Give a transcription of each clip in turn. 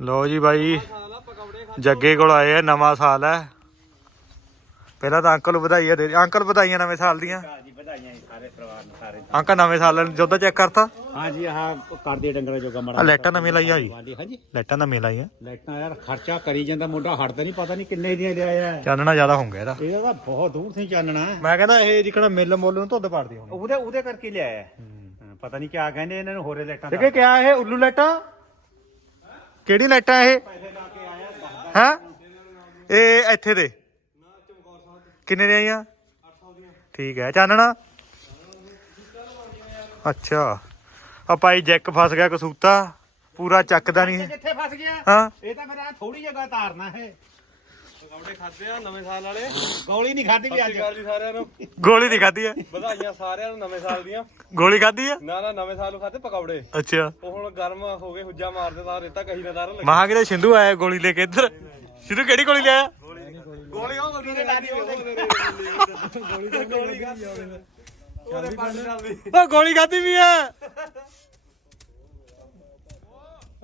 ਲੋ ਜੀ ਬਾਈ ਜੱਗੇ ਕੋਲ ਆਏ ਆ ਨਵਾਂ ਸਾਲ ਹੈ ਪਹਿਲਾਂ ਤਾਂ ਅੰਕਲ ਨੂੰ ਵਧਾਈਆਂ ਦੇ ਅੰਕਲ ਵਧਾਈਆਂ ਨਵੇਂ ਸਾਲ ਦੀਆਂ। ਜੀ ਵਧਾਈਆਂ ਜੀ ਸਾਰੇ ਪਰਿਵਾਰ ਨੂੰ ਸਾਰੇ ਅੰਕਲ ਨਵੇਂ ਸਾਲ ਨੂੰ ਜੋਦਾ ਚੈੱਕ ਕਰਤਾ? ਹਾਂ ਜੀ ਆਹ ਕਰਦੇ ਡੰਗਰਾਂ ਜੋਗਾ ਮੜਾ ਆ ਲਾਈਆਂ ਜੀ। ਹਾਂਜੀ ਹਾਂਜੀ। ਲਾਈਟਾਂ ਨਵੀਆਂ ਲਾਈਆਂ ਲਾਈਟਾਂ ਯਾਰ ਖਰਚਾ ਕਰੀ ਜਾਂਦਾ ਮੁੰਡਾ ਹਟਦਾ ਨਹੀਂ ਪਤਾ ਨਹੀਂ ਕਿੰਨੇ ਦੀਆਂ ਲਿਆਇਆ ਹੈ। ਚਾਨਣਾ ਜ਼ਿਆਦਾ ਹੋ ਗਿਆ ਇਹਦਾ। ਇਹਦਾ ਤਾਂ ਬਹੁਤ ਦੂਰ ਸੇ ਚਾਨਣਾ। ਮੈਂ ਕਹਿੰਦਾ ਇਹ ਜਿਕਣਾ ਮਿੱਲ ਮੁੱਲ ਨੂੰ ਧੁੱਧ ਪਾੜਦੀ ਹੋਣੀ। ਉਹਦੇ ਉਹਦੇ ਕਰਕੇ ਲਿਆਇਆ ਪਤਾ ਨਹੀਂ ਕਿਆ ਕਹਿੰਦੇ ਇਹਨਾਂ ਨੂੰ ਹੋਰੇ ਲਾਈਟਾਂ ਦਾ ਜੱਗੇ ਕਿਆ ਇਹ ਉੱਲੂ ਲਾਈਟਾਂ? ਕਿਹੜੀ ਲਾਈਟਾਂ ਇਹ? ਹੈ? ਇਹ ਇੱਥੇ ਦੇ। ਕਿੰਨੇ ਦੀਆਂ ਆਈਆਂ? ਠੀਕ ਹੈ ਚਾਨਣਾ? ਅੱਛਾ। ਆ ਭਾਈ ਜੈਕ ਫਸ ਗਿਆ ਕਸੂਤਾ। ਪੂਰਾ ਚੱਕਦਾ ਨਹੀਂ ਕਿੱਥੇ ਫਸ ਗਿਆ? ਹਾਂ। ਇਹ ਤਾਂ ਫਿਰ ਥੋੜੀ ਜਗ੍ਹਾ ਤਾਰਨਾ ਹੈ ਪਕੌੜੇ ਖਾਦੇ ਆ ਨਵੇਂ ਸਾਲ ਵਾਲੇ। ਗੋਲੀ ਨਹੀਂ ਖਾਦੀ ਵੀ ਅੱਜ। ਗੱਲ ਜੀ ਸਾਰਿਆਂ ਨੂੰ। ਗੋਲੀ ਨਹੀਂ ਖਾਧੀ ਹੈ ਵਧਾਈਆਂ ਸਾਰਿਆਂ ਨੂੰ ਨਵੇਂ ਸਾਲ ਦੀਆਂ। ਗੋਲੀ ਖਾਧੀ ਹੈ ਨਾ ਨਾ ਨਵੇਂ ਸਾਲ ਨੂੰ ਖਾਦੇ ਪਕੌੜੇ। ਅੱਛਾ। ਉਹ ਹੁਣ ਗਰਮ ਹੋ ਗਏ ਹੁੱਜਾ ਮਾਰਦੇ ਤਾਂ ਰੇਤਾ ਕਹੀ ਨਾ ਦਾਰਨ ਲੱਗੇ। ਮਹਾਂ ਕਿਤੇ ਸਿੰਧੂ ਆਇਆ ਗੋਲੀ ਲੈ ਕੇ ਇੱਧਰ। ਸਿੰਧੂ ਕਿਹੜੀ ਗੋਲੀ ਲਿਆਇਆ? ਗੋਲੀ ਉਹ ਗੋਲੀ ਲਾਦੀ ਗੋਲੀ ਤਾਂ ਗੋਲੀ ਖਾ ਉਹਦੇ ਪੰਜ ਸਾਲ ਦੀ। ਉਹ ਗੋਲੀ ਖਾਧੀ ਵੀ ਹੈ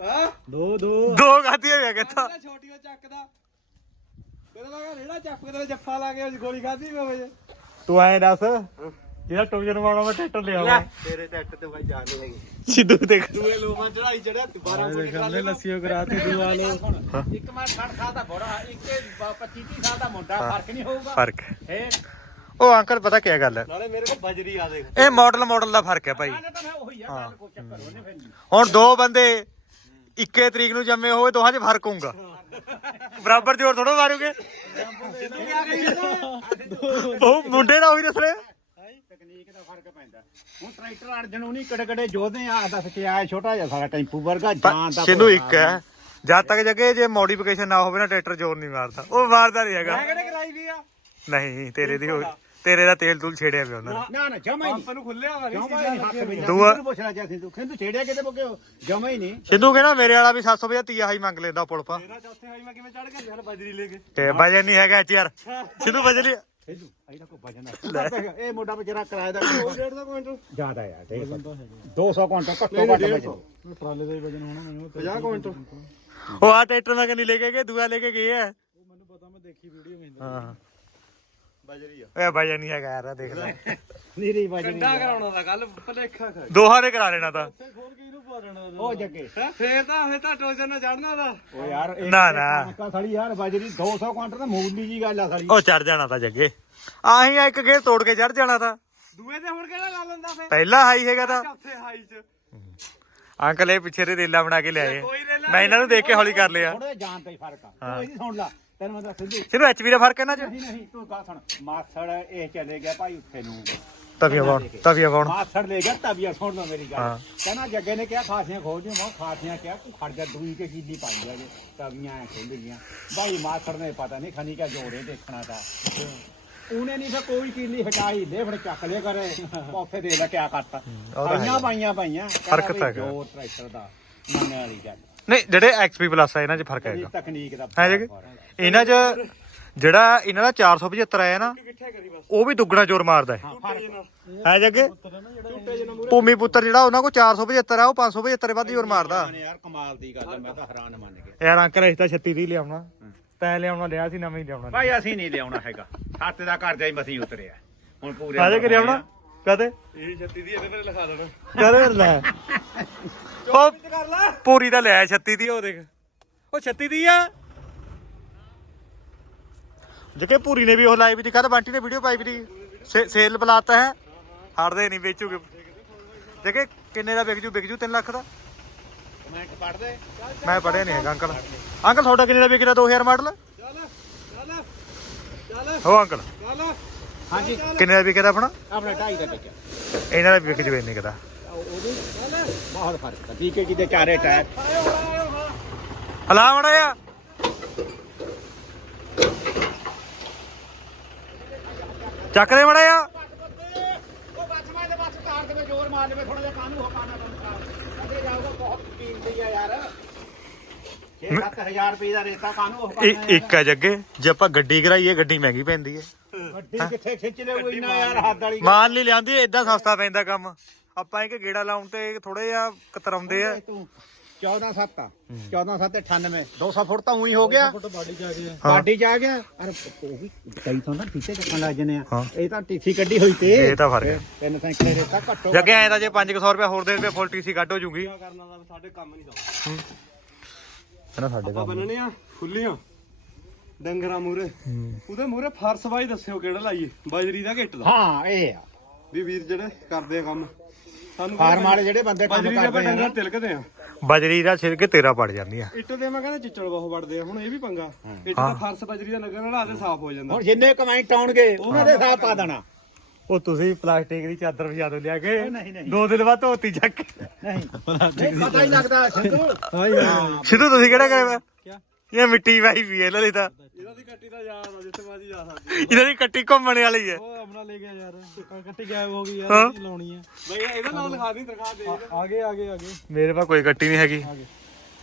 ਹਾਂ? ਦੋ ਦੋ। ਦੋ ਖਾਧੀ ਹੈ ਕਹਿੰਦਾ ਛੋਟੀ ਉਹ ਚੱਕਦਾ ਕਹਿੰਦਾ ਮੈਂ ਕਿਹਾ ਰੇੜਾ ਚੱਕ ਕੇ ਤੇ ਜੱਫਾ ਲਾ ਕੇ ਗੋਲੀ ਖਾਦੀ ਮੈਂ ਵਜੇ ਤੂੰ ਐਂ ਦੱਸ ਜਿਹੜਾ ਟੋਜਨ ਵਾਲਾ ਮੈਂ ਟਰੈਕਟਰ ਲਿਆਵਾ ਤੇਰੇ ਟੈਕਟ ਤੇ ਭਾਈ ਜਾਣ ਨਹੀਂ ਹੈਗੀ। ਸਿੱਧੂ ਦੇਖ ਦੂਏ ਲੋਮਾਂ ਚੜਾਈ ਚੜਿਆ 12 ਫੁੱਟ ਕਰਾਲੇ ਲੱਸੀਓ ਕਰਾਤੀ ਦੂਆ ਲੋ ਇੱਕ ਮਾਰ 60 ਸਾਲ ਦਾ ਬੜਾ ਇੱਕ 25 30 ਸਾਲ ਦਾ ਮੁੰਡਾ ਫ਼ਰਕ ਨਹੀਂ ਹੋਊਗਾ। ਫ਼ਰਕ। ਫੇਰ? ਉਹ ਅੰਕਲ ਪਤਾ ਕੀ ਗੱਲ ਹੈ? ਨਾਲੇ ਮੇਰੇ ਕੋਲ ਬਜਰੀ ਆ ਦੇਖ। ਇਹ ਮਾਡਲ ਮਾਡਲ ਦਾ ਫ਼ਰਕ ਹੈ ਭਾਈ। ਨਾ ਤਾਂ ਮੈਂ ਉਹੀ ਆ ਗੱਲ ਕੋ ਚੱਕਰ ਉਹਨੇ ਫਿਰ ਨਹੀਂ। ਹੁਣ ਦੋ ਬੰਦੇ 21 ਤਰੀਕ ਨੂੰ ਜੰਮੇ ਹੋਏ ਦੋਹਾਂ 'ਚ ਫ਼ਰਕ ਹੋਊਗਾ। ਬਰਾਬਰ ਜੋਰ ਥੋੜਾ ਮਾਰੋਗੇ? ਉਹ ਮੁੰਡੇ ਦਾ ਉਹੀ ਨਸਲੇ ਤਕਨੀਕ ਦਾ ਫ਼ਰਕ ਪੈਂਦਾ। ਹੁਣ ਟਰੈਕਟਰ ਅਰਜਨ ਉਹ ਨਹੀਂ ਕੜੇ ਕੜੇ ਜੋਦੇ ਆ ਦੱਸ ਕੇ ਆਇਆ ਛੋਟਾ ਜਿਹਾ ਸਾਡਾ ਟੈਂਪੂ ਵਰਗਾ ਜਾਨ ਦਾ ਸਿੰਧੂ ਇੱਕ ਹੈ। ਜਦ ਤੱਕ ਜਗੇ ਜੇ ਮੋਡੀਫਿਕੇਸ਼ਨ ਨਾ ਹੋਵੇ ਨਾ ਟਰੈਕਟਰ ਜ਼ੋਰ ਨਹੀਂ ਮਾਰਦਾ। ਉਹ ਮਾਰਦਾ ਨਹੀਂ ਹੈਗਾ। ਕਿਹੜੇ ਕਰਾਈ ਵੀ ਆ? ਨਹੀਂ ਤੇਰੇ ਦੀ ਹੋਈ। ਤੇਰੇ ਦਾ ਤੇਲ ਤੂਲ ਛੇੜਿਆ ਪਿਆ ਉਹਨਾਂ ਨੇ। ਨਾ ਨਾ ਜਮਾ ਹੀ ਪੰਪ ਨੂੰ ਖੁੱਲਿਆ ਵਾ ਜਮਾ ਹੀ ਨਹੀਂ ਹੱਥ ਵਿੱਚ। ਦੂਆ- ਤੂੰ ਪੁੱਛਣਾ ਚਾਹਤੀ ਤੂੰ ਕਹਿੰਦਾ ਛੇੜਿਆ ਕਿਤੇ ਬੁਕੇ ਜਮਾ ਹੀ ਨਹੀਂ। ਸਿੰਧੂ ਕਹਿੰਦਾ ਮੇਰੇ ਵਾਲਾ ਵੀ 750 ਤੀਆ ਹਾਈ ਮੰਗ ਲੈਂਦਾ ਪੁਲਪਾ ਮੇਰਾ ਚੌਥੇ ਹਾਈ ਮੈਂ ਕਿਵੇਂ ਚੜ ਗਿਆ? ਯਾਰ ਬਜਰੀ ਲੈ ਕੇ। ਤੇ ਵਜਨ ਨਹੀਂ ਹੈਗਾ ਐਚ ਯਾਰ। ਸਿੰਧੂ ਵਜਨ ਨਹੀਂ ਇਹਨੂੰ ਇਹਦਾ ਕੋ ਵਜਨ ਇਹ ਮੋਢਾ ਵਿਚਾਰਾ ਕਿਰਾਏ ਦਾ ਉਹ ਡੇਢ ਦਾ ਕੁਇੰਟਲ ਜ਼ਿਆਦਾ ਯਾਰ 200 ਕੁਇੰਟਲ ਘੱਟੋ ਘੱਟ ਵਜਨ। ਟਰਾਲੇ ਦਾ ਹੀ ਵਜਨ ਹੋਣਾ ਮੈਨੂੰ 50 ਕੁਇੰਟਲ ਉਹ ਆ ਟਰੈਕਟਰ ਮੈਂ ਕਹਿੰਦੀ ਲੈ ਕੇ ਗਏ ਦੂਆ ਲੈ ਕੇ ਗਏ ਆ। ਮੈਨੂੰ ਪਤਾ ਮੈਂ ਦੇਖੀ ਵੀਡੀਓ ਵਿੱਚ ਹਾਂ। ਬਜਰੀ ਆ। ਓਏ ਵਜਨ ਨਹੀਂ ਹੈਗਾ ਯਾਰ ਆਹ ਦੇਖ ਲੈ। ਨੀਰੀ ਵਜਨ ਕੰਡਾ ਕਰਾਉਣਾ ਦਾ ਕੱਲ ਭਲੇਖਾ ਖਾ ਦੋਹਾਂ ਨੇ ਕਰਾ ਲੈਣਾ ਤਾਂ। ਖੋਲ ਕੇ ਇਹਨੂੰ ਪਾ ਦੇਣਾ ਉਹ ਜੱਗੇ। ਫੇਰ ਤਾਂ ਫੇਰ ਤਾਂ ਟੋਜਨ ਨਾਲ ਚੜਨਾ ਦਾ ਉਹ ਯਾਰ ਇਹ ਨਾ, ਨਾ। ਕਣਕਾਂ ਸਾਲੀ ਯਾਰ ਬਾਜਰੀ 200 ਕੁਇੰਟਲ ਤਾਂ ਮੂਲੀ ਜੀ ਗੱਲ ਆ ਸਾਲੀ। ਉਹ ਚੜ ਜਾਣਾ ਤਾਂ ਜੱਗੇ। ਆਹੀਂ ਆ ਇੱਕ ਗੇਰ ਤੋੜ ਕੇ ਚੜ ਜਾਣਾ ਤਾਂ। ਦੂਏ ਤੇ ਹੁਣ ਕਿਹੜਾ ਲਾ ਲੈਂਦਾ ਫੇਰ? ਪਹਿਲਾ ਹਾਈ ਹੈਗਾ ਤਾਂ। ਚੌਥੇ ਹਾਈ ਚ। ਅੰਕਲ ਇਹ ਪਿੱਛੇ ਦੇ ਰੇਲਾ ਬਣਾ ਕੇ ਲਿਆਏ। ਕੋਈ ਰੇਲਾ ਮੈਂ ਇਹਨਾਂ ਨੂੰ ਦੇਖ ਕੇ ਹੌਲੀ ਕਰ ਲਿਆ। ਥੋੜਾ ਜਾਣ ਦਾ ਹੀ ਫ਼ਰਕ ਆ। ਤੂੰ ਇਹਦੀ ਸੁਣ ਲੈ। ਤੈਨੂੰ ਮੈਂ ਦੱਸ ਸਿੱਧੂ ਸਿਰਫ ਐਚਪੀ ਦਾ ਫ਼ਰਕ ਚ ਨਹੀਂ ਨਹੀਂ ਤੂੰ ਗੱਲ ਸੁਣ। ਮਾਸੜ ਇਹ ਚਲੇ ਗਿਆ ਭਾਈ ਉੱਥੇ ਨੂੰ। ਤਵੀਆਂ ਪਾਉਣ ਤਵੀਆਂ ਪਾਉਣ ਮਾਸੜ ਲੈ ਗਿਆ ਤਬੀਆ ਸੁਣ ਲਓ ਮੇਰੀ। ਗੱਲ। ਕਹਿੰਦਾ ਜੱਗੇ ਨੇ ਕਿਹਾ ਖਾਸੀਆਂ ਖੋਲ ਦਿਓ ਮੈਂ ਖਾਸੀਆਂ ਕਿਹਾ ਤੂੰ ਖੜ ਜਾ ਦੂਈ ਕੇ ਕੀਲੀ ਪਾਈ ਆ ਜੇ। ਤਵੀਆਂ ਐ ਖੁੱਲ ਗਈਆਂ। ਭਾਈ ਮਾਸੜ ਨੇ ਪਤਾ ਨਹੀਂ ਖਨੀ ਕਾ ਜੋੜੇ ਦੇਖਣਾ ਤਾਂ। ਉਹਨੇ ਨਹੀਂ ਤਾਂ ਕੋਈ ਕੀਲੀ ਹਟਾਈ ਲੈ ਫੜ ਚੱਕ ਲਿਆ ਕਰੇ। ਉੱਥੇ ਦੇ ਲੈ ਕਿਆ ਕਰਤਾ। ਪਾਈਆਂ। ਪਾਈਆਂ ਪਾਈਆਂ। ਫ਼ਰਕ ਤਾਂ ਹੈਗਾ। ਜੋ ਟਰੈਕਟਰ ਦਾ ਮੰਨਣ ਵਾਲੀ ਗੱਲ। ਨਹੀਂ ਜਿਹੜੇ ਐਕਸਪੀ ਪਲੱਸ ਆ ਇਹਨਾਂ 'ਚ ਫ਼ਰਕ ਹੈਗਾ। ਤਕਨੀਕ ਦਾ ਹੈ ਜਗੇ ਇਹਨਾਂ 'ਚ ਜਿਹੜਾ ਇਹਨਾਂ ਦਾ 475 ਆਇਆ ਨਾ ਕਿੱਥੇ ਕਰੀ ਬਸ? ਉਹ ਵੀ ਦੁੱਗਣਾ ਜ਼ੋਰ ਮਾਰਦਾ ਹੈ। ਹੈ ਜੱਗੇ ਭੂਮੀ ਪੁੱਤਰ ਜਿਹੜਾ ਉਹਨਾਂ ਕੋਲ 475 ਆ ਉਹ 575 ਵੱਧ ਜ਼ੋਰ ਮਾਰਦਾ। ਯਾਰ ਕਮਾਲ ਦੀ ਗੱਲ ਹੈ ਮੈਂ ਤਾਂ ਹੈਰਾਨ ਮੰਨ ਗਿਆ। ਯਾਰ ਅੰਕਲ ਅਸੀਂ ਤਾਂ 36 ਦੀ ਲਿਆਉਣਾ। ਤੈਂ ਲਿਆਉਣਾ ਲਿਆ ਸੀ ਨਵੇਂ ਹੀ ਲਿਆਉਣਾ। ਭਾਈ ਅਸੀਂ ਨਹੀਂ ਲਿਆਉਣਾ ਹੈਗਾ। ਹੱਥ ਦਾ ਘਰ ਜਾਈ ਮਸੀਂ ਉਤਰਿਆ। ਹੁਣ ਪੂਰੇ ਆਜੇ ਕਿ ਲਿਆਉਣਾ? ਕਦੇ ਇਹ 36 ਦੀ ਇਹਦੇ ਤੇ ਲਿਖਾ ਦੇਣਾ। ਕਦੇ ਲੈ। ਉਹ ਲੈ। ਪੂਰੀ ਤਾਂ ਲਿਆ 36 ਦੀ ਉਹ ਦੇਖ। ਉਹ 36 ਦੀ ਆ। ਜਿਕੇ ਪੂਰੀ ਨੇ ਵੀ ਉਹ ਲਾਈਵ ਦੀ ਕਹਦਾ ਬੰਟੀ ਨੇ ਵੀਡੀਓ ਪਾਈ ਵੀ ਸੇਲ ਬੁਲਾਤਾ ਹੈ। ਹਟਦੇ ਨਹੀਂ ਵੇਚੂਗੇ। ਜਿਕੇ ਕਿੰਨੇ ਦਾ ਵਿਕ ਜੂ ਵਿਕ ਜੂ 3 ਲੱਖ ਦਾ। ਕਮੈਂਟ ਪੜ ਦੇ। ਮੈਂ ਪੜਿਆ ਨਹੀਂ ਹੈਗਾ ਅੰਕਲ। ਅੰਕਲ ਤੁਹਾਡਾ ਕਿੰਨੇ ਦਾ ਵਿਕਦਾ 2000 ਮਾਡਲ? ਚੱਲ ਚੱਲ ਚੱਲ। ਹੋ ਅੰਕਲ। ਚੱਲ। ਹਾਂਜੀ ਕਿੰਨੇ ਦਾ ਵਿਕਦਾ ਆਪਣਾ? ਆਪਣਾ ਢਾਈ ਦਾ ਟਿਕਿਆ ਇਹਨਾਂ ਦਾ ਵਿਕ ਜੂ ਇੰਨੇ ਕਦਾ ਉਹਦੇ ਬਹੁਤ ਫ਼ਰਕ ਹੈ ਠੀਕ ਹੈ ਕਿਤੇ ਚਾਰੇ ਟਾਇਰ। ਹਲਾ ਮੜਿਆ ਚੱਕ ਦੇ ਮੜਿਆ ਉਹ ਬੱਸ ਮੈਂ ਤੇ ਬੱਸ ਕਾਰ ਦੇ ਜ਼ੋਰ ਮਾਰ ਲਵੇ ਥੋੜਾ ਜਿਹਾ। ਕਾਨੂੰ ਹੋ ਪਾਣਾ ਬੰਦਾ ਅੱਗੇ ਜਾਊਗਾ ਬਹੁਤ ਕੀਮਤੀ ਆ ਯਾਰ 6-7000 ਰੁਪਏ ਦਾ ਰੇਤਾ ਕਾਨੂੰ ਉਹ ਇੱਕ ਇੱਕ ਹੈ ਜੱਗੇ ਜੇ ਆਪਾਂ ਗੱਡੀ ਕਰਾਈਏ ਗੱਡੀ ਮਹਿੰਗੀ ਪੈਂਦੀ ਹੈ। ਗੱਡੀ ਕਿੱਥੇ ਖਿੱਚ ਲਿਓ ਇੰਨਾ ਯਾਰ ਹੱਦ ਵਾਲੀ ਮਾਨ ਲਈ ਲਿਆਂਦੀ ਏਦਾਂ ਸਸਤਾ ਪੈਂਦਾ ਕੰਮ। ਆਪਾਂ ਇੱਕ ਗੇੜਾ ਲਾਉਣ ਤੇ ਥੋੜੇ ਜਿਹਾ ਕਤਰਾਉਂਦੇ ਆ। ਤੂੰ 14 7 14 7 98 200 ਫੁੱਟ ਤਾਂ ਉਹੀ ਹੋ ਗਿਆ। ਬਾਡੀ ਚ ਆ ਗਈ ਹਾਂ। ਬਾਡੀ ਚ ਆ ਗਿਆ। ਅਰੇ ਉਹ ਵੀ ਕਈ ਤੋਂ ਨਾ ਟੀਚੇ ਚੱਕਣ ਲੱਗ ਜਨੇ ਆ। ਇਹ ਤਾਂ ਟੀਸੀ ਕੱਢੀ ਹੋਈ ਤੇ। ਇਹ ਤਾਂ ਫ਼ਰਕ ਹੈ। ਤਿੰਨ ਸੈਂਕੜੇ ਰੇਤਾ ਘੱਟੋ ਜੱਗੇ ਐਂ ਤਾਂ ਜੇ 500 ਰੁਪਏ ਹੋਰ ਦੇ ਦੇ ਫੁੱਲ ਟੀਸੀ ਕੱਢ ਹੋ ਜੂਗੀ। ਕਰਨਾ ਦਾ ਸਾਡੇ ਕੰਮ ਨਹੀਂ ਦਾ ਸਾਡੇ ਆ ਖੁੱਲੀਆਂ ਡੰਗਰਾਂ ਮੂਰੇ ਉਹਦੇ ਮੂਰੇ ਫਰਸ ਬਾਈ ਦੱਸਿਓ ਕਿਹੜਾ ਲਾਈਏ। ਬਾਜਰੀ ਦਾ ਘਿੱਟ ਦਾ ਹਾਂ ਇਹ ਆ। ਵੀ ਵੀਰ ਜਿਹੜੇ ਕਰਦੇ ਆ ਕੰਮ। ਸਾਨੂੰ ਫਾਰਮ ਵਾਲੇ ਜਿਹੜੇ ਬੰਦੇ ਕੰਮ ਬਾਜਰੀ ਦੇ ਆਪਾਂ ਕਰਦੇ ਆ ਡੰਗਰਾਂ ਨਾ, ਤਿਲਕਦੇ ਆ। ਬਜਰੀ ਦਾ ਛਿਲਕੇ ਤੇਰਾ ਪੜ ਜਾਂਦੀ ਆ? ਇੱਟ ਦੇ ਮੈਂ ਕਹਿੰਦਾ ਚਿੱਚੜ ਬਹੁਤ ਵੜਦੇ ਆ ਹੁਣ ਇਹ ਵੀ ਪੰਗਾ। ਇੱਟ ਦਾ ਫਰਸ ਬਾਜਰੀ ਦਾ ਲੱਗਣ ਨਾਲ ਆਦੇ ਸਾਫ਼ ਹੋ ਜਾਂਦਾ। ਹੁਣ ਜਿੰਨੇ ਕਮੈਂਟ ਆਉਣਗੇ ਉਹਨਾਂ ਦੇ ਹਿਸਾਬ ਪਾ ਦੇਣਾ। ਉਹ ਤੁਸੀਂ ਪਲਾਸਟਿਕ ਦੀ ਚਾਦਰ ਵਿਛਾ ਦੋ ਲਿਆ ਕੇ ਨਹੀਂ, ਨਹੀਂ। ਦੋ ਦਿਨ ਬਾਅਦ ਧੋਤੀ ਚੱਕ। ਨਹੀਂ। ਨਹੀਂ ਪਤਾ ਹੀ ਲੱਗਦਾ ਸਿੰਧੂ ਹਾਂ। ਸਿੱਧੂ ਤੁਸੀਂ ਕਿਹੜਾ ਕਰਿਆ ਕਿਆ? ਇਹ ਮਿੱਟੀ ਵਾਈ ਵੀ ਹੈ ਇਹਨਾਂ ਦੀ ਤਾਂ। ਇਹਨਾਂ ਦੀ ਕੱਟੀ ਦਾ ਯਾਦ ਆ ਜਿੱਥੇ ਬਾਜੀ ਜਾ ਸਕਦੀ ਇਹਨਾਂ ਦੀ ਕੱਟੀ ਘੁੰਮਣ ਵਾਲੀ ਹੈ ਉਹ ਆਪਣਾ ਲੈ ਗਿਆ ਯਾਰ ਕੱਟੀ ਗਾਇਬ ਹੋ ਗਈ ਹਾਂ। ਯਾਰ ਲਾਉਣੀ ਆ। ਬਈ ਇਹਦਾ ਨਾਮ ਲਿਖਾ ਦੀ ਤਨਖਾਹ ਦੇ ਆਗੇ ਆਗੇ ਆਗੇ ਮੇਰੇ ਪਾ ਕੋਈ ਕੱਟੀ ਨਹੀਂ ਹੈਗੀ।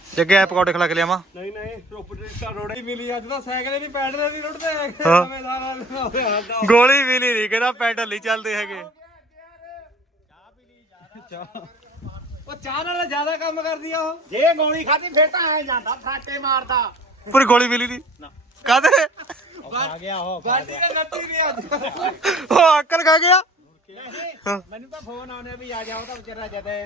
ਜੱਗੇ ਐ ਪਕੌੜੇ ਖਲਾ ਕੇ ਲਿਆਵਾਂ। ਨਹੀਂ ਨਹੀਂ ਪ੍ਰੋਪਰਟੀ ਸਟਾਰ ਰੋਡ ਹੀ ਮਿਲੀ ਅੱਜ ਤਾਂ ਸਾਈਕਲ ਹੀ ਨਹੀਂ ਪੈਡਲ ਨਹੀਂ ਰੁੱਟਦੇ ਹੈਗੇ। ਹਾਂ। ਨਵੇਂ ਸਾਲ ਦਾ ਗੋਲੀ ਵੀ ਨਹੀਂ ਨਹੀਂ ਕਹਿੰਦਾ ਪੈਡਲ ਨਹੀਂ ਚੱਲਦੇ ਹੈਗੇ। ਉਹ ਚਾਹ ਨਾਲ ਜ਼ਿਆਦਾ ਕੰਮ ਕਰਦੀ ਆ ਉਹ। ਜੇ ਗੋਲੀ ਖਾਦੀ ਫਿਰ ਤਾਂ ਐ ਜਾਂਦਾ ਫਾਟੇ ਮਾਰਦਾ। ਪਰ ਗੋਲੀ ਮਿਲੀ ਨਹੀਂ ਕਾਦੇ ਆ ਗਿਆ ਉਹ ਬਾਜੀ ਨੇ ਨੱਟੀ ਨਹੀਂ ਅੱਜ। ਉਹ ਅਕਲ ਖਾ ਗਿਆ? ਮੈਨੂੰ ਤਾਂ ਫੋਨ ਆਉਣੇ ਵੀ ਆ ਜਾਓ ਤਾਂ ਵਿਚਾਰਾ ਜਦੇ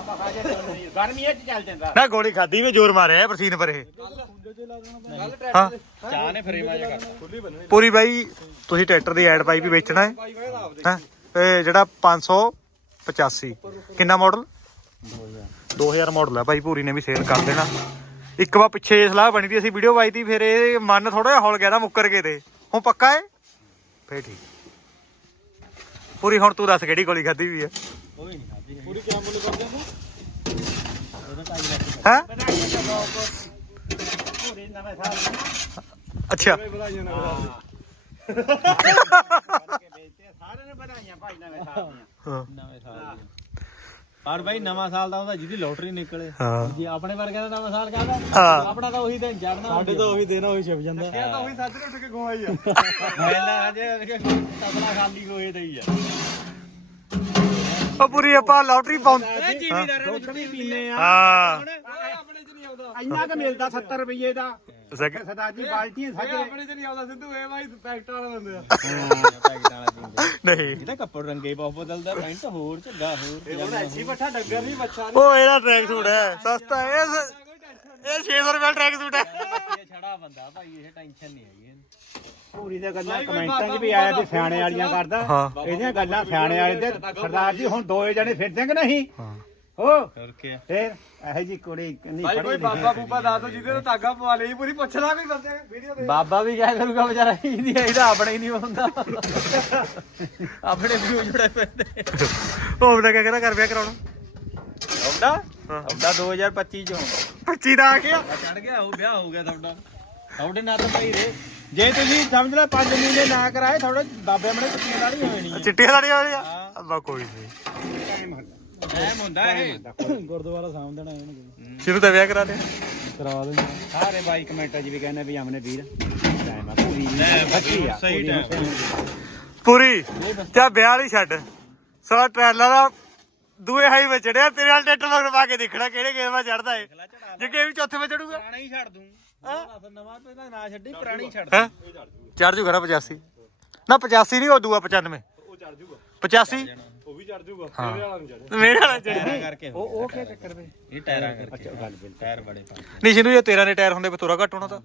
ਆਪਾਂ ਖਾ ਕੇ ਗਰਮੀਆਂ ਚ ਚੱਲ ਜਾਂਦਾ। ਨਾ ਗੋਲੀ ਖਾਦੀ ਵੀ ਜ਼ੋਰ ਮਾਰਿਆ ਪਰਸੀਨ ਪਰੇ। ਗੱਲ ਹਾਂ। ਚਾਹ ਨੇ ਫਰੇਮਾ ਜਿਹਾ ਬੰਨਣੀ। ਪੂਰੀ ਬਾਈ ਤੁਸੀਂ ਟਰੈਕਟਰ ਦੀ ਐਡ ਪਾਈ ਵੀ ਵੇਚਣਾ ਹੈ। ਦੇ ਹੈਂ? ਇਹ ਜਿਹੜਾ 585 ਕਿੰਨਾ ਮਾਡਲ 2000 ਮਾਡਲ ਹੈ ਭਾਈ ਪੂਰੀ ਨੇ ਵੀ ਸੇਲ ਕਰ ਦੇਣਾ। ਇੱਕ ਵਾਰ ਪਿੱਛੇ ਇਹ ਸਲਾਹ ਬਣੀ ਤੀ ਅਸੀਂ ਵੀਡੀਓ ਪਾਈ ਤੀ ਫਿਰ ਇਹ ਮਨ ਥੋੜਾ ਜਿਹਾ ਹੌਲ ਗਿਆ ਨਾ ਮੁੱਕਰ ਗਏ ਤੇ। ਹੁਣ ਪੱਕਾ ਹੈ ਫੇਰ ਠੀਕ। ਪੂਰੀ ਹੁਣ ਤੂੰ ਦੱਸ ਕਿਹੜੀ ਗੋਲੀ ਖਾਦੀ ਵੀ ਹੈ ਪੂਰੀ ਕਰਦੇ ਆ ਹੈ ਪੂਰੇ ਨਵੇਂ ਸਾਲ ਅੱਛਾ। ਤੂੰ ਵਧਾਈਆਂ ਨਾ ਕਰਕੇ ਵੇਚਦੇ ਆ। ਵਧਾਈਆਂ ਭਾਈ ਨਵੇਂ ਸਾਲ ਦੀਆਂ। ਹਾਂ। ਨਵੇਂ ਸਾਲ ਪਰ ਭਾਈ ਨਵਾਂ ਸਾਲ ਦਾ ਹੁੰਦਾ ਜਿਹਦੀ ਲੋਟਰੀ ਨਿਕਲੇ। ਹਾਂ। ਜੇ ਆਪਣੇ ਵਰਗੇ ਦਾ ਨਵਾਂ ਸਾਲ ਕਾਹਦਾ? ਹਾਂ। ਆਪਣਾ ਤਾਂ ਉਹੀ ਦਿਨ ਚੜਨਾ ਸਾਡੇ ਤਾਂ ਉਹੀ ਦਿਨ ਉਹੀ ਛਿਪ ਜਾਂਦਾ। ਇਹ ਤਾਂ ਉਹੀ ਸੱਜ ਉੱਠ ਕੇ ਗਵਾਈ ਆ। ਪਹਿਲਾਂ ਅਜੇ ਤਬਲਾ ਖਾਲੀ ਹੋਏ ਤੇ ਹੀ ਆ। ਉਹ ਪੂਰੀ ਆਪਾਂ ਲਾਟਰੀ ਪਾਉਂ ਦੁੱਧ ਵੀ ਪੀਨੇ ਆ। ਹਾਂ। ਆਪਣੇ ਚ ਨਹੀਂ ਆਉਂਦਾ। ਇੰਨਾ ਕੁ ਮਿਲਦਾ 70 ਰੁਪਏ ਦਾ। ਸਰਦਾਰ ਜੀ ਬਾਲਟੀਆਂ ਸਾਡੇ ਆਪਣੇ ਚ ਨਹੀਂ ਆਉਂਦਾ ਸਿੱਧੂ ਇਹ ਭਾਈ ਪੈਕਟ ਵਾਲੇ ਬੰਦੇ ਆ। ਨਹੀਂ। ਇਹਦਾ ਕੱਪੜ ਰੰਗੇ ਬਹੁਤ ਬਦਲਦਾ ਪੈਂਟ ਹੋਰ ਝੱਗਾ ਹੋਰ ਇਹ ਹੁਣ ਐਸੀ ਬੱਠਾ ਡੱਗਰ ਨਹੀਂ ਬੱਚਾ ਉਹ ਇਹਦਾ ਟਰੈਕ ਸੂਟ ਹੈ ਸਸਤਾ ਹੈ ਇਹ ਸ- ਇਹ 600 ਰੁਪਏ ਟਰੈਕ ਸੂਟ ਹੈ। ਇਹ ਛੜਾ ਬੰਦਾ ਭਾਈ ਇਹ ਟੈਨਸ਼ਨ ਨਹੀਂ ਹੈਗੀ ਪੂਰੀ ਦੇ ਗੱਲਾਂ ਕਮੈਂਟਾਂ 'ਚ ਵੀ ਆਇਆ ਤੇ ਸਿਆਣੇ ਵਾਲੀਆਂ ਕਰਦਾ। ਹਾਂ। ਇਹਦੀਆਂ ਗੱਲਾਂ ਸਿਆਣੇ ਵਾਲੇ ਦੇ ਸਰਦਾਰ ਜੀ ਹੁਣ ਦੋਏ ਜਣੇ ਫਿਰਦੇ ਕਿ ਨਹੀਂ? ਹੋ ਹੋਰ ਕੀ ਫੇਰ? ਇਹੋ ਜੀ ਕੁੜੀ ਨਹੀਂ ਭਾਈ ਕੋਈ ਪੜੀ ਬਾਬਾ ਬੂਬਾ ਦੱਸ ਦੋ ਜਿਹਦੇ ਤੇ ਤਾਗਾ ਪਵਾ ਲਈ ਪੂਰੀ ਪੁੱਛਦਾ ਵੀ ਬੰਦੇ ਵੀਡੀਓ ਦੇ। ਬਾਬਾ ਵੀ ਕਹਿ ਕਰੂਗਾ ਵਿਚਾਰਾ ਇਹਦੀ ਇਹਦਾ ਆਪਣਾ ਹੀ ਨਹੀਂ ਹੁੰਦਾ। ਆਪਣੇ ਵੀ ਜੁੜੇ ਪੈਂਦੇ ਉਹ ਉਹਦਾ ਕਿਆ ਕਹਿੰਦਾ ਕਰ ਵਿਆਹ ਕਰਾਉਣਾ। ਤੁਹਾਡਾ ਤੁਹਾਡਾ 2025 ਚ। ਹੋਣਾ 25 ਦਾ ਆ ਗਿਆ। ਚੜ ਗਿਆ ਉਹ ਵਿਆਹ ਹੋ ਗਿਆ ਤੁਹਾਡਾ। ਤੁਹਾਡੇ ਨਾਲ ਤਾਂ ਭਾਈ ਰੇ। ਜੇ ਤੁਸੀਂ ਸਮਝ ਲੈ 5 ਮਹੀਨੇ ਨਾ ਕਰਾਏ ਤੁਹਾਡੇ ਬਾਬੇ ਆਪਣੇ ਨਾਲ ਹੀ ਹੋਣੀ ਚਿੱਟੀਆਂ ਲੜੀਆਂ ਹੋਈਆਂ ਅੱਬਾ ਕੋਈ ਨਹੀਂ ਟਾਈਮ ਹੁੰਦਾ। ਟਾਈਮ ਹੁੰਦਾ ਇਹ। ਗੁਰਦੁਆਰਾ ਸਾਂਭ ਦੇਣਾ ਇਹਨੂੰ ਸ਼ੁਰੂ ਤਾਂ ਵਿਆਹ ਕਰਾ ਲਿਆ ਕਰਾ ਦੇਣਾ ਸਾਰੇ ਬਾਈ ਕਮੈਂਟਾਂ 'ਚ ਵੀ ਕਹਿੰਦੇ ਵੀ ਆਮਨੇ ਵੀਰ। ਟਾਈਮ ਆ ਪੂਰੀ। ਸੱਚੀ ਆ ਸਹੀ ਕੁੜੀ ਨੂੰ time। ਪੂਰੀ। ਚਾ ਵਿਆਹ ਵਾਲੀ ਛੱਡ। ਸਾਲਾ ਟ੍ਰੈਲਰ ਦਾ ਦੂਏ ਹਾਈ ਵਿੱਚ ਚੜਿਆ ਤੇਰੇ ਨਾਲ ਟਰੈਕਟਰ ਮਗਰ ਪਾ ਕੇ ਦੇਖਣਾ ਕਿਹੜੇ ਗੇਮ 'ਚ ਚੜਦਾ ਏ ਜੇ ਗੇਮ ਚੌਥੇ ਵਿੱਚ ਚੜੂਗਾ। ਪੁਰਾਣਾ ਹੀ ਛੱਡ ਦੂੰ। ਨਵਾਂ ਤੇ ਤਾਂ ਨਾ ਛੱਡੀ ਪੁਰਾਣੀ ਛੱਡ ਹੈ? ਚੜ ਜੂਗਾ ਨਾ 85 ਨਾ 85 ਨਹੀਂ ਉਹ ਦੂਆ 95 ਉਹ ਚੜ ਜੂਗਾ। 85 ਉਹ ਵੀ ਚੜ ਜੂਗਾ ਮੇਰੇ ਵਾਲਾ ਨਹੀਂ ਚੜਿਆ ਮੇਰੇ ਵਾਲਾ ਚੜ ਟਾਇਰਾਂ ਕਰਕੇ ਉਹ ਉਹ ਕੀ ਚੱਕਰ ਵੇ? ਇਹ ਟਾਇਰਾਂ ਕਰਕੇ ਅੱਛਾ ਗੱਲ ਬਿਲ ਟਾਇਰ ਬੜੇ ਪਾ ਨਹੀਂ ਸਿੰਧੂ ਜੇ 13 ਦੇ ਟਾਇਰ ਹੁੰਦੇ ਬਤੂਰਾ ਘੱਟ ਹੋਣਾ ਤਾਂ।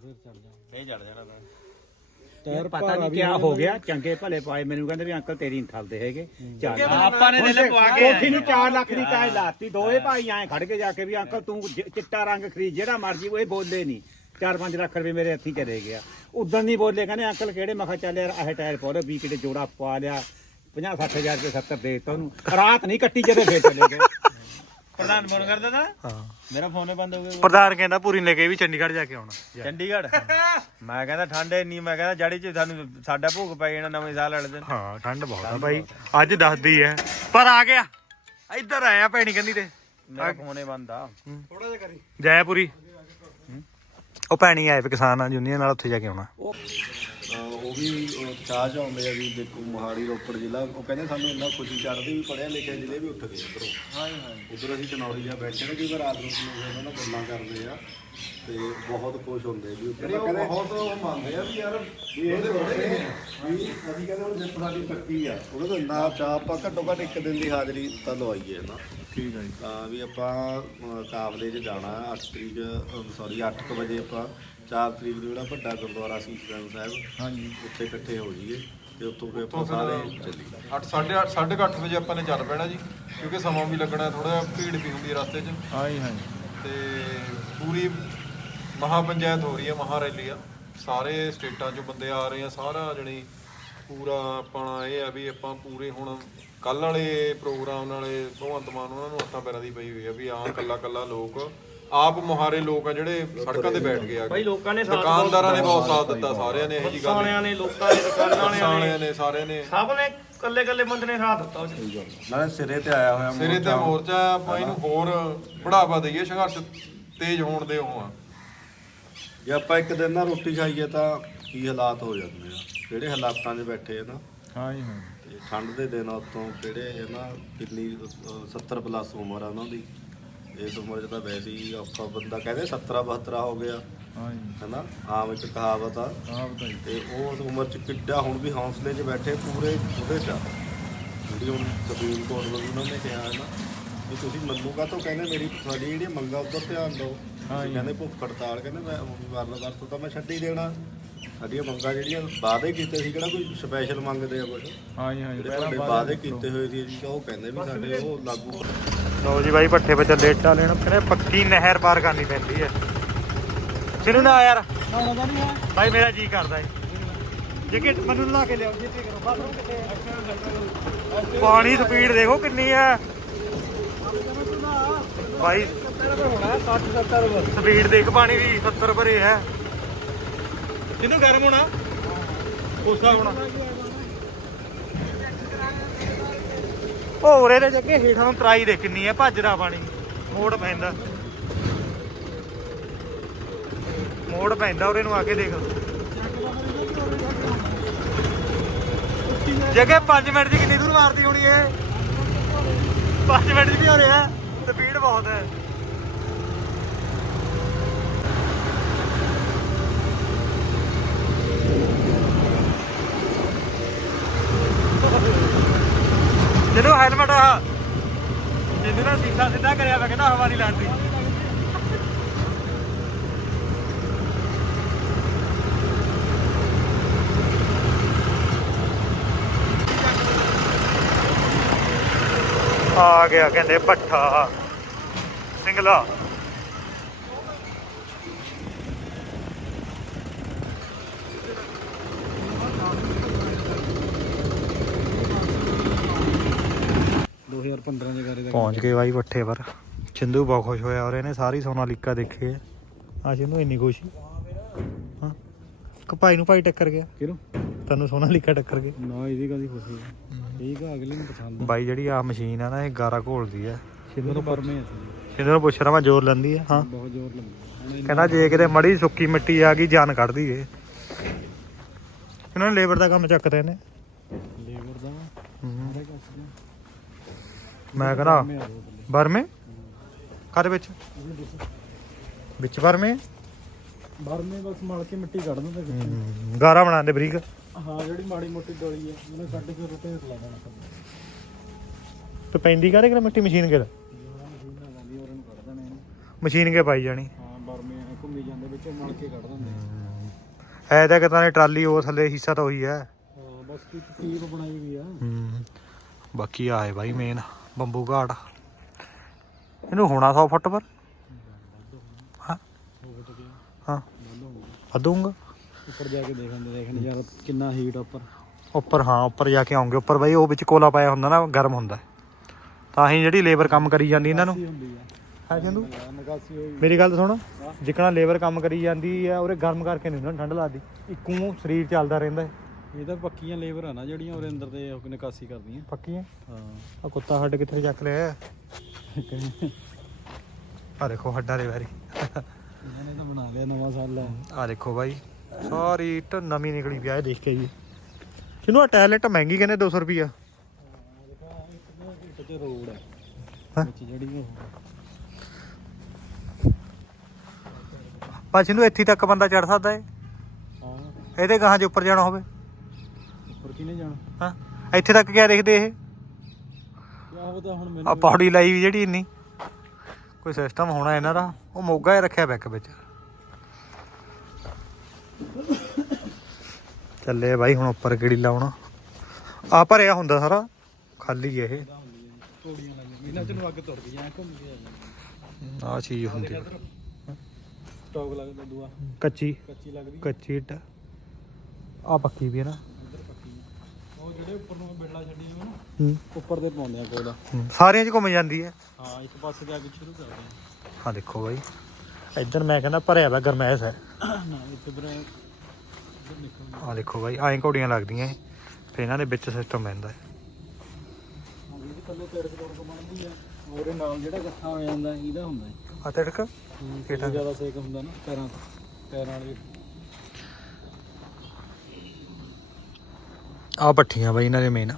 ਇਹ ਚੜ ਜਾਣਾ। ਤਾਂ। ਯਾਰ ਪਤਾ ਨਹੀਂ ਕਿਆ ਹੋ ਗਿਆ ਚੰਗੇ ਭਲੇ ਪਾਏ। ਮੈਨੂੰ ਕਹਿੰਦੇ ਵੀ ਅੰਕਲ ਤੇਰੀ ਨਹੀਂ ਥਲਦੇ ਹੈਗੇ। ਚੱਲ। ਆਪਾਂ ਨੇ ਦਿਲੇ ਪਵਾ ਕੇ ਕੋਠੀ ਨੂੰ? 4 ਲੱਖ ਦੀ ਕਾਇ ਲਾਤੀ ਦੋਏ ਭਾਈ ਐ ਖੜ ਕੇ ਜਾ ਕੇ ਵੀ ਅੰਕਲ ਤੂੰ ਚਿੱਟਾ ਰੰਗ ਖਰੀਦ ਜਿਹੜਾ ਮਰਜ਼ੀ ਉਹ ਇਹ ਬੋਲੇ ਨਹੀਂ। 4-5 ਲੱਖ ਰੁਪਏ ਮੇਰੇ ਹੱਥੀ ਚਲੇ ਗਿਆ। ਉਦੋਂ ਨਹੀਂ ਬੋਲੇ ਕਹਿੰਦੇ ਅੰਕਲ ਕਿਹੜੇ? ਮਖਾ ਚੱਲ ਯਾਰ ਇਹ ਟਾਇਰ ਪਾਉ 20 ਕਿਤੇ ਜੋੜਾ ਪਵਾ ਲਿਆ। 50 ਹਜ਼ਾਰ ਰੁਪਏ 70 ਦੇ ਦਿੱਤਾ ਉਹਨੂੰ। ਰਾਤ ਨਹੀਂ ਕੱਟੀ ਜਦੇ ਫੇਰ ਚਲੇ ਗਏ। ਪ੍ਰਧਾਨ ਫੋਨ ਕਰਦਾ ਤਾ? ਹਾਂ। ਮੇਰਾ ਫੋਨ ਹੀ ਬੰਦ ਹੋ ਗਿਆ। ਪ੍ਰਧਾਨ ਕਹਿੰਦਾ ਪੂਰੀ ਲੈ ਕੇ ਵੀ ਚੰਡੀਗੜ੍ਹ ਜਾ ਕੇ ਆਉਣਾ। ਚੰਡੀਗੜ੍ਹ? ਮੈਂ ਕਹਿੰਦਾ ਠੰਡ ਇੰਨੀ ਮੈਂ ਕਹਿੰਦਾ ਜੜੀ ਚ ਸਾਨੂੰ ਸਾਡਾ ਭੋਗ ਪੈ ਜਾਣਾ ਨਵੇਂ ਸਾਲ ਵਾਲੇ ਦਿਨ। ਹਾਂ ਠੰਡ ਬਹੁਤ ਆ ਭਾਈ। ਅੱਜ ਦੱਸਦੀ ਐ। ਪਰ ਆ ਗਿਆ। ਇੱਧਰ ਆਇਆ ਭੈਣੀ ਕੰਨੀ ਤੇ। ਮੇਰਾ ਫੋਨ ਹੀ ਬੰਦ ਆ। ਥੋੜਾ ਜਿਹਾ ਕਰੀ। ਜੈਪੁਰੀ ਉਹ ਭੈਣੀ ਆਏ ਕਿਸਾਨ ਯੂਨੀਅਨ ਨਾਲ ਉੱਥੇ ਜਾ ਕੇ ਆਉਣਾ। ਉਹ ਉਹ ਵੀ ਚਾਹ ਚ ਆਉਂਦੇ ਆ ਵੀ ਦੇਖੋ ਮੋਹਾਲੀ ਰੋਪੜ ਜ਼ਿਲ੍ਹਾ ਉਹ ਕਹਿੰਦੇ ਸਾਨੂੰ ਇੰਨਾ ਖੁਸ਼ੀ ਚੜ੍ਹਦੀ ਵੀ ਪੜਿਆ ਲਿਖਿਆ ਜ਼ਿਲ੍ਹੇ ਵੀ ਉੱਠ ਗਏ ਉੱਧਰੋਂ। ਹਾਂ ਹਾਂ ਉਧਰ ਅਸੀਂ ਚਨੌਰੀ ਜਾ ਬੈਠੇ ਨੇ ਕਈ ਵਾਰ ਰਾਤ ਨੂੰ ਉਹਨਾਂ ਨਾਲ ਗੱਲਾਂ ਕਰਦੇ ਆ ਤੇ ਬਹੁਤ ਖੁਸ਼ ਹੁੰਦੇ ਵੀ ਉੱਥੇ। ਕਹਿੰਦੇ ਬਹੁਤ ਉਹ ਮੰਨਦੇ ਆ ਵੀ ਯਾਰ ਵੀ ਇਹ ਥੋੜੇ ਨੇ ਵੀ ਅਸੀਂ ਕਹਿੰਦੇ ਹੁਣ ਜਿੱਤ ਸਾਡੀ ਪੱਕੀ ਆ। ਉਹਦੇ ਤੋਂ ਇੰਨਾ ਚਾਹ ਆਪਾਂ ਘੱਟੋ ਘੱਟ ਇੱਕ ਦਿਨ ਦੀ ਹਾਜ਼ਰੀ ਤਾਂ ਲਵਾਈਏ ਨਾ। ਠੀਕ ਹੈ ਜੀ। ਤਾਂ ਵੀ ਆਪਾਂ ਕਾਬਲੇ 'ਚ ਜਾਣਾ 8 ਤਰੀਕ ਸੌਰੀ 8 ਵਜੇ ਆਪਾਂ 4 ਤਰੀਕ ਨੂੰ ਜਿਹੜਾ ਵੱਡਾ ਗੁਰਦੁਆਰਾ ਸੀਸਗੰਜ ਸਾਹਿਬ ਹਾਂਜੀ। ਉੱਥੇ ਇਕੱਠੇ ਹੋ ਜਾਈਏ ਤੇ ਉੱਥੋਂ ਫਿਰ ਆਪਾਂ ਸਾਰੇ ਚੱਲੀਏ। 8 8:30 8:30 ਵਜੇ ਆਪਾਂ ਨੇ ਚੱਲ ਪੈਣਾ ਜੀ ਕਿਉਂਕਿ ਸਮਾਂ ਵੀ ਲੱਗਣਾ ਥੋੜਾ ਭੀੜ ਵੀ ਹੁੰਦੀ ਹੈ ਰਸਤੇ 'ਚ। ਹਾਂ ਜੀ ਹਾਂ ਤੇ ਪੂਰੀ ਮਹਾ ਪੰਚਾਇਤ ਹੋ ਰਹੀ ਹੈ ਮਹਾ ਰੈਲੀ ਆ। ਸਾਰੇ ਸਟੇਟਾਂ 'ਚੋਂ ਬੰਦੇ ਆ ਰਹੇ ਆ ਸਾਰਾ ਜਣੀ ਪੂਰਾ ਆਪਣਾ ਇਹ ਆ ਵੀ ਆਪਾਂ ਪੂਰੇ ਹੁਣ ਕੱਲ ਵਾਲੇ ਪ੍ਰੋਗਰਾਮ ਨਾਲੇ ਭਗਵੰਤ ਮਾਨ ਉਹਨਾਂ ਨੂੰ ਹੱਥਾਂ ਪੈਰਾਂ ਦੀ ਪਈ ਹੋਈ ਆ ਵੀ ਆ ਕੱਲਾ ਕੱਲਾ ਲੋਕ ਆਪ ਮੁਹਾਰੇ ਲੋਕ ਆ ਜਿਹੜੇ ਸੜਕਾਂ ਤੇ ਬੈਠ ਗਏ ਆ। ਭਾਈ ਲੋਕਾਂ ਨੇ ਸਾਥ ਦੁਕਾਨਦਾਰਾਂ ਨੇ ਬਹੁਤ ਸਾਥ ਦਿੱਤਾ ਸਾਰਿਆਂ ਨੇ ਇਹ ਜੀ ਗੱਲ। ਸਾਣਿਆਂ ਨੇ ਲੋਕਾਂ ਨੇ ਦੁਕਾਨਾਂ ਵਾਲਿਆਂ ਨੇ। ਸਾਲਿਆਂ ਨੇ ਸਾਰਿਆਂ ਨੇ। ਸਭ ਨੇ ਕੱਲੇ ਕੱਲੇ ਬੰਦੇ ਨੇ ਸਾਥ ਦਿੱਤਾ। ਉਹ 'ਚ। ਨਾਲੇ ਸਿਰੇ ਤੇ ਆਇਆ ਹੋਇਆ ਸਿਰੇ ਤੇ ਮੋਰਚਾ। ਆ, ਆਪਾਂ ਇਹਨੂੰ ਹੋਰ ਬੜਾਵਾ ਦਈਏ ਸੰਘਰਸ਼ ਤੇਜ਼ ਹੋਣ ਦੇ ਉਹ ਆ। ਜੇ ਆਪਾਂ ਇੱਕ ਦਿਨ ਨਾ ਰੋਟੀ ਖਾਈਏ ਤਾਂ ਕੀ ਹਾਲਾਤ ਹੋ ਜਾਂਦੇ ਆ? ਜਿਹੜੇ ਹਾਲਾਤਾਂ 'ਚ ਬੈਠੇ ਆ ਨਾ? ਹਾਂ ਜੀ ਹਾਂ। ਤੇ ਠੰਡ ਦੇ ਦਿਨਾਂ ਤੋਂ ਕਿਹੜੇ ਹੈ ਨਾ ਕਿੰਨੀ ਅਹ, 70 ਪਲੱਸ ਉਮਰ ਆ ਉਹਨਾਂ ਦੀ। ਇਸ ਉਮਰ 'ਚ ਤਾਂ ਵੈਸੇ ਹੀ ਔਖਾ ਬੰਦਾ ਕਹਿੰਦੇ 70 72 ਹੋ ਗਿਆ। ਹਾਂ ਜੀ ਹੈਨਾ? ਆਮ ਇੱਕ ਕਹਾਵਤ ਆ। ਬਤਾਈ ਤੇ ਉਹ ਉਸ ਉਮਰ 'ਚ ਕਿੱਡਾ ਹੁਣ ਵੀ ਹੌਸਲੇ 'ਚ ਬੈਠੇ ਪੂਰੇ ਉਹਦੇ 'ਚ ਆ। ਜਿਹੜੀ ਹੁਣ ਸੁਪਰੀਮ ਕੋਰਟ ਵੱਲੋਂ ਉਹਨਾਂ ਨੇ ਕਿਹਾ ਹੈ ਨਾ ਵੀ ਤੁਸੀਂ ਮੰਨੂਗਾ ਤਾਂ ਕਹਿੰਦੇ ਮੇਰੀ ਤੁਹਾਡੀ ਜਿਹੜੀ ਮੰਗਾਂ ਉੱਧਰ ਧਿਆਨ ਦਿਓ। ਤੁਸੀਂ ਕਹਿੰਦੇ ਭੁੱਖ ਹੜਤਾਲ ਕਹਿੰਦੇ ਮੈਂ ਮਰਨ ਵਰਤ ਤਾਂ ਮੈਂ ਛੱਡ ਹੀ ਦੇਣਾ। ਸਾਡੀਆਂ ਮੰਗਾਂ ਜਿਹੜੀਆਂ ਵਾਅਦੇ ਕੀਤੇ ਸੀ ਕਿਹੜਾ ਕੋਈ ਸਪੈਸ਼ਲ ਮੰਗਦੇ ਆ ਕੁਝ ਹਾਂ ਜੀ ਹਾਂ ਜੀ ਜਿਹੜੇ ਤੁਹਾਡੇ ਵਾਅਦੇ ਕੀਤੇ ਹੋਏ ਸੀ ਜੀ ਉਹ ਕਹਿੰਦੇ ਵੀ ਸਾਡੇ ਉਹ ਲਾਗੂ ਲਓ ਜੀ ਬਾਈ ਪੱਠੇ ਵਿੱਚ ਲੇਟਾ ਲੈਣ। ਕਹਿੰਦੇ ਪੱਕੀ ਨਹਿਰ ਪਾਰ ਕਰਨੀ ਪੈਂਦੀ ਹੈ। ਕਿਨੂੰ ਨਾ ਯਾਰ। ਬਾਈ, ਮੇਰਾ ਜੀ ਕਰਦਾ ਏ ਜੇ ਮੈਨੂੰ ਲਾ ਕੇ ਲਿਆਓ ਜਿੱਥੇ ਕਰੋ। ਬਾਥਰੂਮ ਕਿੱਥੇ ਪਾਣੀ ਸਪੀਡ ਦੇਖੋ ਕਿੰਨੀ ਹੈ। ਬਾਈ, ਸਪੀਡ ਦੇਖ ਪਾਣੀ ਦੀ 70 ਭਰੇ ਹੈ। ਕਿਨੂੰ ਗਰਮ ਹੋਣਾ? ਕੋਸਾ ਹੋਣਾ। ਹੋਰ ਇਹਦੇ ਜੱਗੇ ਹੇਠਾਂ ਨੂੰ ਤਰਾਈ ਦੇ ਕਿੰਨੀ ਹੈ ਭੱਜਦਾ ਪਾਣੀ। ਮੋੜ ਪੈਂਦਾ। ਮੋੜ ਪੈਂਦਾ, ਉਰੇ ਨੂੰ ਆ ਕੇ ਦੇਖ। ਜੱਗੇ 5 ਮਿੰਟ ਦੀ ਕਿੰਨੀ ਦੂਰ ਮਾਰਦੀ ਹੋਣੀ ਇਹ। 5 ਮਿੰਟ ਦੀ ਵੀ ਹੋ ਰਿਹਾ, ਸਪੀਡ ਬਹੁਤ ਹੈ। ਜਿਹਨੂੰ ਹੈਲਮਟ ਆ। ਜਿਹਨੂੰ ਨਾ ਸੀਸਾ ਸਿੱਧਾ ਕਰਿਆ ਵਾ, ਕਹਿੰਦਾ ਹਵਾ ਨਹੀਂ ਲੱਗਦੀ ਆ ਗਿਆ ਕਹਿੰਦੇ ਭੱਠਾ। ਸਿੰਗਲਾ। ਪਹੁੰਚ ਗਏ ਬਾਈ ਪੱਠੇ ਪਰ। ਚਿੰਦੂ ਬਹੁਤ ਖੁਸ਼ ਹੋਇਆ ਔਰ ਇਹਨੇ ਸਾਰੀ ਸੋਨਾਲੀਕਾ ਦੇਖੇ ਆ ਚਿੰਦੂ ਇੰਨੀ ਖੁਸ਼ੀ? ਹਾਂ। ਕਿ ਭਾਈ ਨੂੰ ਭਾਈ ਟੱਕਰ ਗਿਆ। ਕਿਹਨੂੰ? ਤੈਨੂੰ ਸੋਨਾਲੀਕਾ ਟੱਕਰ ਗਿਆ। ਨਾ ਇਹਦੀ ਕਦੀ ਖੁਸ਼ੀ ਠੀਕ ਆ ਅਗਲੇ ਨੂੰ ਪਸੰਦ ਬਾਈ ਜਿਹੜੀ ਆ ਮਸ਼ੀਨ ਆ ਨਾ ਇਹ ਗਾਰਾ ਘੋਲਦੀ ਆ। ਸਿੰਦਰ ਨੂੰ ਪਰਮੇ ਆ ਚਿੰਦੂ ਨੂੰ ਪੁੱਛ ਰਿਹਾ ਮੈਂ ਜ਼ੋਰ ਲੈਂਦੀ ਆ? ਹਾਂ। ਬਹੁਤ ਜ਼ੋਰ ਲੱਗਦਾ ਕਹਿੰਦਾ ਜੇ ਕਿਤੇ ਮੜੀ ਸੁੱਕੀ ਮਿੱਟੀ ਆ ਗਈ ਜਾਨ ਕੱਢ ਦਈਏ। ਇਹਨਾਂ ਨੇ ਲੇਬਰ ਦਾ ਕੰਮ ਚੱਕਦੇ ਨੇ ਲੇਬਰ ਦਾ ਦਾ ਮੈਂ ਕਹਿੰਦਾ ਬਰਮੇ ਕਾਦੇ ਵਿੱਚ? ਵਿੱਚ ਬਰਮੇ ਬਰਮੇ ਬਸ ਮਲ ਕੇ ਮਿੱਟੀ ਕੱਢ ਦਿੰਦੇ ਵਿੱਚ। ਗਾਰਾ ਬਣਾਉਂਦੇ ਬਰੀਕ। ਹਾਂ ਜਿਹੜੀ ਮਾੜੀ ਮੋਟੀ ਡੋਲੀ ਆ ਉਹਨੇ ਕੱਢ ਕੇ ਰੋਟੇ ਲਾ ਦੇਣਾ। ਤੇ ਪੈਂਦੀ ਕਾਰੇ ਕਿ ਮਿੱਟੀ ਮਸ਼ੀਨ ਕੇ ਜਿਹੜਾ ਮਸ਼ੀਨ ਕੇ ਪਾਈ ਜਾਣੀ। ਹਾਂ ਬਰਮੇ ਘੁੰਮੀ ਜਾਂਦੇ ਵਿੱਚ ਮਲ ਕੇ ਕੱਢ ਦਿੰਦੇ। ਐ ਤਾਂ ਕਿਤਾ ਨੇ ਟਰਾਲੀ ਉਹ ਥੱਲੇ ਹਿੱਸਾ ਤਾਂ ਉਹੀ ਹੈ। ਹਾਂ ਬਸ ਕੀ ਟੀਪ ਬਣਾਈ ਵੀ ਆ। ਹੂੰ ਬਾਕੀ ਆਏ ਬਾਈ ਮੇਨ ਬੰਬੂ ਘਾਟ। ਇਹਨੂੰ ਹੋਣਾ 100 ਫੁੱਟ ਪਰ। ਹਾਂ। ਹਾਂ। ਵਧੂਗਾ। ਉੱਪਰ ਜਾ ਕੇ ਦੇਖਣ ਦੇਖਣ ਯਾਰ ਕਿੰਨਾ ਹੀਟ ਉੱਪਰ। ਉੱਪਰ ਹਾਂ ਉੱਪਰ ਜਾ ਕੇ ਆਉਂਗੇ। ਉੱਪਰ ਬਾਈ ਉਹ ਵਿੱਚ ਕੋਲਾ ਪਾਇਆ ਹੁੰਦਾ ਨਾ ਗਰਮ ਹੁੰਦਾ। ਤਾਂ ਹੀ ਜਿਹੜੀ ਲੇਬਰ ਕੰਮ ਕਰੀ ਜਾਂਦੀ ਇਹਨਾਂ ਨੂੰ। ਹੈ ਹੋਈ। ਮੇਰੀ ਗੱਲ ਸੁਣ। ਜਿਕਣਾ ਲੇਬਰ ਕੰਮ ਕਰੀ ਜਾਂਦੀ ਆ ਉਹਰੇ ਗਰਮ ਕਰਕੇ ਨਹੀਂ ਉਹਨਾਂ ਨੂੰ ਠੰਡ ਲੱਗਦੀ। ਇੱਕੂ ਸਰੀਰ ਚੱਲਦਾ ਰਹਿੰਦਾ। ਹੈ। ਇਹ ਤਾਂ ਪੱਕੀਆਂ ਲੇਬਰ ਆ ਨਾ ਜਿਹੜੀਆਂ ਉਹਦੇ ਅੰਦਰ ਤੇ ਉਹ ਨਿਕਾਸੀ ਕਰਦੀਆਂ। ਪੱਕੀਆਂ? ਹਾਂ। ਆ ਕੁੱਤਾ ਹੱਡ ਕਿੱਥੇ ਚੱਕ ਲਿਆ ਆ? ਦੇਖੋ ਹੱਡਾਂ ਦੇ ਵਾਰੀ। ਇਹਨਾਂ ਨੇ ਤਾਂ ਬਣਾ ਲਿਆ ਨਵਾਂ ਸਾਲ। ਆ ਆ ਦੇਖੋ ਬਾਈ ਸਾਰੀ ਇੱਟ ਨਵੀਂ ਨਿਕਲੀ ਪਿਆ ਇਹ ਦੇਖ ਕੇ ਜੀ। ਇਹਨੂੰ ਆ ਟੈਲੈਂਟ ਮਹਿੰਗੀ ਕਹਿੰਦੇ 200 ਰੁਪਿਆ ਤੇ ਰੋਡ ਹੈ ਹੈਂ? ਵਿੱਚ ਜਿਹੜੀ ਉਹ ਬਸ ਇਹਨੂੰ ਇੱਥੇ ਤੱਕ ਬੰਦਾ ਚੜ ਸਕਦਾ ਏ? ਹਾਂ। ਇਹਦੇ ਗਾਹਾਂ ਜੇ ਉੱਪਰ ਜਾਣਾ ਹੋਵੇ। ਉੱਪਰ ਕਿਨੇ ਜਾਣਾ? ਹਾਂ ਇੱਥੇ ਤੱਕ ਕਿਆ ਦੇਖਦੇ ਇਹ? ਕਿਆ ਪਤਾ ਹੁਣ ਆ ਮੈਨੂੰ ਪੌੜੀ ਲਾਈ ਵੀ ਜਿਹੜੀ ਇੰਨੀ। ਕੋਈ ਸਿਸਟਮ ਹੋਣਾ ਇਹਨਾਂ ਦਾ ਉਹ ਮੋਗਾ ਹੀ ਰੱਖਿਆ ਬੈਕ ਵਿੱਚ। ਚੱਲੇ ਬਾਈ ਹੁਣ ਉੱਪਰ ਕਿਹੜੀ ਲਾਉਣਾ। ਆ ਭਰਿਆ ਹੁੰਦਾ ਸਾਰਾ ਖਾਲੀ ਹੈ ਇਹ। ਘੋੜੀਆਂ ਲੱਗ ਇਹਨਾਂ ਚ ਨੂੰ ਅੱਗ ਤੁਰ ਗਈ ਐ ਘੁੰਮ ਕੇ ਆ ਜਾਂਦੀ ਆ। ਚੀਜ਼ ਹੁੰਦੀ ਹੈ। ਸਟਾਕ ਲੱਗਦਾ ਦੂਆ। ਕੱਚੀ। ਕੱਚੀ ਲੱਗਦੀ ਕੱਚੀ ਇੱਟ ਆ ਪੱਕੀ ਵੀ ਹੈ ਨਾ। ਉਹ ਜਿਹੜੇ ਉੱਪਰ ਨੂੰ ਬਿੜਲਾ ਛੱਡੀ ਹੋਈ ਨਾ ਹੂੰ। ਉੱਪਰ ਦੇ ਪਾਉਂਦੇ ਆ ਕੋਲ। ਸਾਰਿਆਂ 'ਚ ਘੁੰਮ ਜਾਂਦੀ ਹੈ। ਹਾਂ ਇੱਕ ਪਾਸੇ ਜਾ ਕੇ ਸ਼ੁਰੂ ਕਰਦੇ ਆ। ਆ ਦੇਖੋ ਬਾਈ। ਇੱਧਰ ਮੈਂ ਕਹਿੰਦਾ ਭਰਿਆ ਦਾ ਗਰਮੈਸ਼ ਹੈ। ਨਾ ਇੱਕ ਬਰ ਇੱਧਰ ਨਿਕਲ ਆ ਦੇਖੋ ਬਾਈ ਐਂ ਘੋੜੀਆਂ ਲੱਗਦੀਆਂ ਇਹ। ਫਿਰ ਇਹਨਾਂ ਦੇ ਵਿੱਚ ਸਿਸਟਮ ਪੈਂਦਾ ਹੈ। ਹਾਂ ਇਹਦੇ ਥੱਲੇ ਤੇੜ ਕੋਲ ਬਣਦੀ ਆ। ਉਹਦੇ ਨਾਲ ਜਿਹੜਾ ਇਕੱਠਾ ਹੋ ਜਾਂਦਾ ਇਹਦਾ ਹੁੰਦਾ ਹੈ। ਆ ਤੜਕ ਕਿਹੜਾ? ਜ਼ਿਆਦਾ ਸੇਕ ਹੁੰਦਾ ਨਾ ਪੈਰਾਂ ਤੋਂ। ਪੈਰਾਂ ਵਾਲੀ ਆ ਪੱਠੀਆਂ ਬਾਈ ਇਹਨਾਂ ਦੇ ਮੇਨ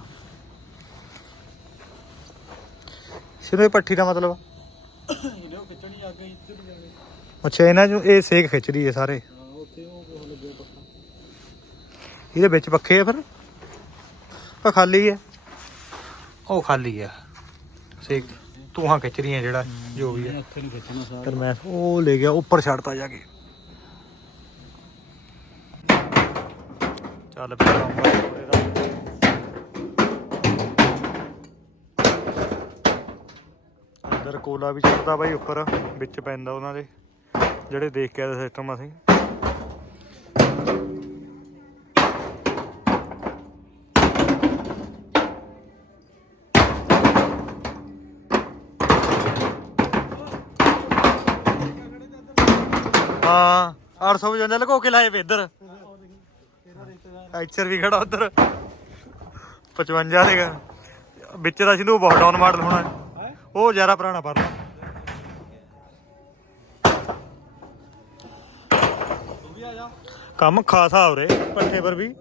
ਸਿਰੋਂ ਇਹ ਪੱਠੀ ਦਾ ਮਤਲਬ ਇਹਦੇ ਉਹ ਖਿੱਚਣੀ ਆ। ਗਈ ਇੱਧਰ ਜਾ ਕੇ ਅੱਛਾ, ਇਹਨਾਂ ਨੂੰ ਇਹ ਸੇਕ ਖਿੱਚਦੀ ਹੈ ਸਾਰੇ। ਹਾਂ ਉੱਥੇ ਉਹ ਕੋਲ ਲੱਗਿਆ ਪੱਕਾ ਇਹਦੇ ਵਿੱਚ ਪੱਖੇ ਆ ਫਿਰ? ਆ ਖਾਲੀ ਹੈ ਉਹ ਖਾਲੀ ਹੈ ਸੇਕ ਤੂੰ ਖਿੱਚ ਰਹੀਆਂ ਜਿਹੜਾ ਜੋ ਵੀ ਹੈ ਉੱਥੇ ਨੂੰ ਖਿੱਚਣਾ ਸਾਰਾ ਫਿਰ ਮੈਂ ਉਹ ਲੈ ਗਿਆ, ਉੱਪਰ ਛੱਡਤਾ ਜਾ ਕੇ। ਚੱਲ ਪਿਆ ਕੋਲਾ ਵੀ ਚੜਦਾ ਬਾਈ ਉੱਪਰ, ਵਿੱਚ ਪੈਂਦਾ ਉਹਨਾਂ ਦੇ, ਜਿਹੜੇ ਦੇਖ ਕੇ ਆਏ ਸਿਸਟਮ ਅਸੀਂ। ਹਾਂ 855 ਲਗੋ ਕੇ ਲਾਏ ਵੇ ਇੱਧਰ। ਐਚਰ ਵੀ ਖੜਾ ਉੱਧਰ। 55 ਦੇ ਵਿੱਚ ਦਾ ਸਿੰਧੂ ਬਹੁਤ ਡਾਊਨ ਮਾਡਲ ਹੋਣਾ। ਉਹ ਜ਼ਿਆਦਾ ਪੁਰਾਣਾ ਪਰ ਕੰਮ ਖਾਸਾ ਹੋ ਰੇ ਪੱਠੇ ਪਰ ਵੀ।